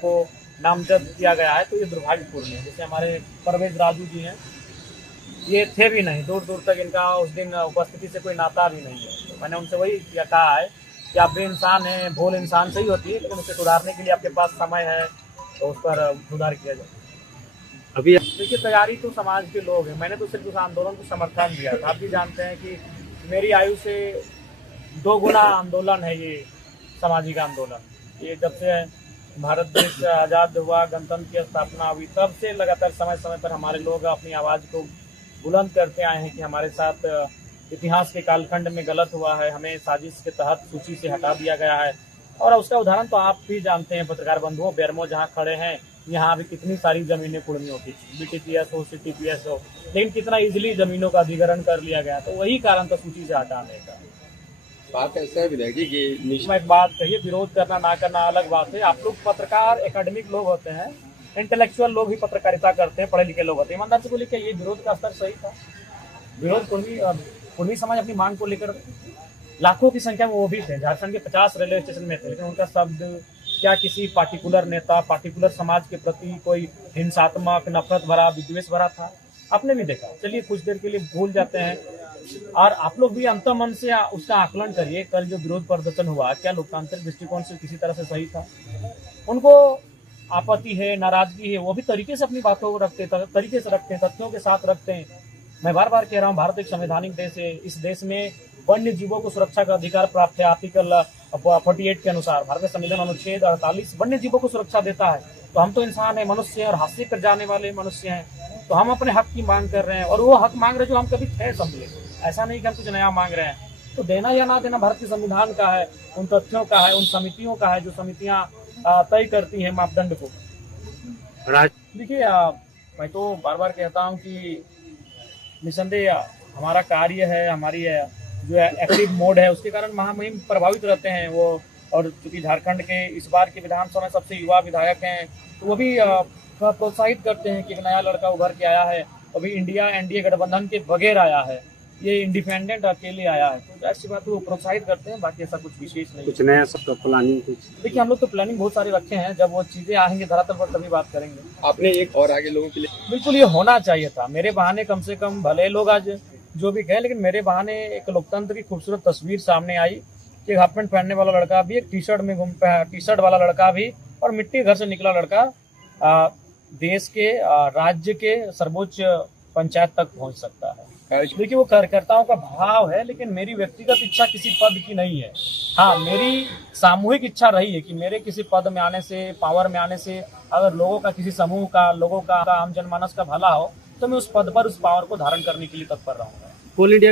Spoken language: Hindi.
को नामजद किया गया है, तो ये दुर्भाग्यपूर्ण है। जैसे हमारे परवेज राजू जी हैं, ये थे भी नहीं, दूर दूर तक इनका उस दिन उपस्थिति से कोई नाता भी नहीं है। तो मैंने उनसे वही कहा है कि आप भी इंसान हैं, भूल इंसान से ही होती है, लेकिन उसे सुधारने के लिए आपके पास समय है, तो उस पर सुधार किया जाए। अभी देखिए, तैयारी तो समाज के लोग हैं। मैंने तो सिर्फ उस आंदोलन को समर्थन दिया था। आप भी जानते हैं कि मेरी आयु से 2 गुना आंदोलन है ये सामाजिक आंदोलन। ये जब से भारत देश आज़ाद हुआ, गणतंत्र की स्थापना हुई, तब से लगातार समय समय पर हमारे लोग अपनी आवाज़ को बुलंद करते आए हैं कि हमारे साथ इतिहास के कालखंड में गलत हुआ है, हमें साजिश के तहत सूची से हटा दिया गया है। और उसका उदाहरण तो आप भी जानते हैं पत्रकार बंधुओं, बेरमो जहाँ खड़े हैं, यहाँ भी कितनी सारी जमीनें कुर्मियों की, BTPS हो, CTPS हो, लेकिन कितना इजीली जमीनों का अधिग्रहण कर लिया गया। तो वही कारण था सूची से हटाने का। बात ऐसा है विधायक जी कि मैं एक बात कहिए, विरोध करना ना करना अलग बात है। आप लोग पत्रकार एकेडमिक लोग होते हैं, इंटेलेक्चुअल लोग भी पत्रकारिता करते हैं, पढ़े लिखे लोग होते हैं। ईमानदार से बोलिए, क्या ये विरोध का स्तर सही था? विरोध कुर्मी समाज अपनी मांग को लेकर लाखों की संख्या में वो भी थे। झारखंड के 50 रेलवे स्टेशन में थे, लेकिन उनका शब्द क्या किसी पार्टिकुलर नेता, पार्टिकुलर समाज के प्रति कोई हिंसात्मक, नफरत भरा, विद्वेष भरा था? आपने भी देखा। चलिए, कुछ देर के लिए भूल जाते हैं, और आप लोग भी अंतर्मन से उसका आकलन करिए। कल जो विरोध प्रदर्शन हुआ, क्या लोकतांत्रिक दृष्टिकोण से किसी तरह से सही था? उनको आपत्ति है, नाराजगी है, वो भी तरीके से अपनी बातों को रखते हैं, तरीके से रखते हैं, तथ्यों के साथ रखते हैं। मैं बार बार कह रहा हूँ, भारत एक संवैधानिक देश है। इस देश में वन्य जीवों को सुरक्षा का अधिकार प्राप्त है। आर्टिकल 48 के अनुसार भारतीय संविधान अनुच्छेद 48 वन्य जीवों को सुरक्षा देता है। तो हम तो इंसान है, मनुष्य है, और हास्य कर जाने वाले मनुष्य हैं। तो हम अपने हक की मांग कर रहे हैं, और वो हक मांग रहे जो हम कभी थे समझे। ऐसा नहीं कि हम कुछ नया मांग रहे हैं। तो देना या ना देना भारतीय संविधान का है, उन तथ्यों का है, उन समितियों का है, जो समितियां तय करती है मापदंड को। देखिए, मैं तो बार बार कहता हूँ कि निसंदेह हमारा कार्य है, हमारी जो एक्टिव मोड है, उसके कारण महामहिम प्रभावित रहते हैं वो। और चूंकि झारखंड के इस बार के विधानसभा में सबसे युवा विधायक हैं, तो वो भी प्रोत्साहित करते हैं कि एक नया लड़का उभर के आया है, अभी इंडिया NDA गठबंधन के बगैर आया है, ये इंडिपेंडेंट अकेले आया है। तो ऐसी बात वो प्रोत्साहित करते हैं, बाकी ऐसा कुछ विशेष नहीं। कुछ नया सब प्लानिंग कुछ देखिए, हम लोग तो प्लानिंग बहुत सारे रखे हैं। जब वो चीजें आएंगे धरातल पर तभी बात करेंगे। आपने एक और आगे लोगों के लिए बिल्कुल, ये होना चाहिए था। मेरे बहाने कम से कम, भले लोग आज जो भी कहें, लेकिन मेरे बहाने एक लोकतंत्र की खूबसूरत तस्वीर सामने आई कि हाफ पैंट पहनने वाला लड़का भी, एक टी-शर्ट में टी-शर्ट वाला लड़का भी, और मिट्टी घर से निकला लड़का देश के, राज्य के सर्वोच्च पंचायत तक पहुंच सकता है। देखिए, वो कार्यकर्ताओं का भाव है, लेकिन मेरी व्यक्तिगत इच्छा किसी पद की नहीं है। हाँ, मेरी सामूहिक इच्छा रही है कि मेरे किसी पद में आने से, पावर में आने से, अगर लोगों का, किसी समूह का, लोगों का, आम जनमानस का भला हो, तो मैं उस पद पर, उस पावर को धारण करने के लिए तत्पर रहूंगा। All India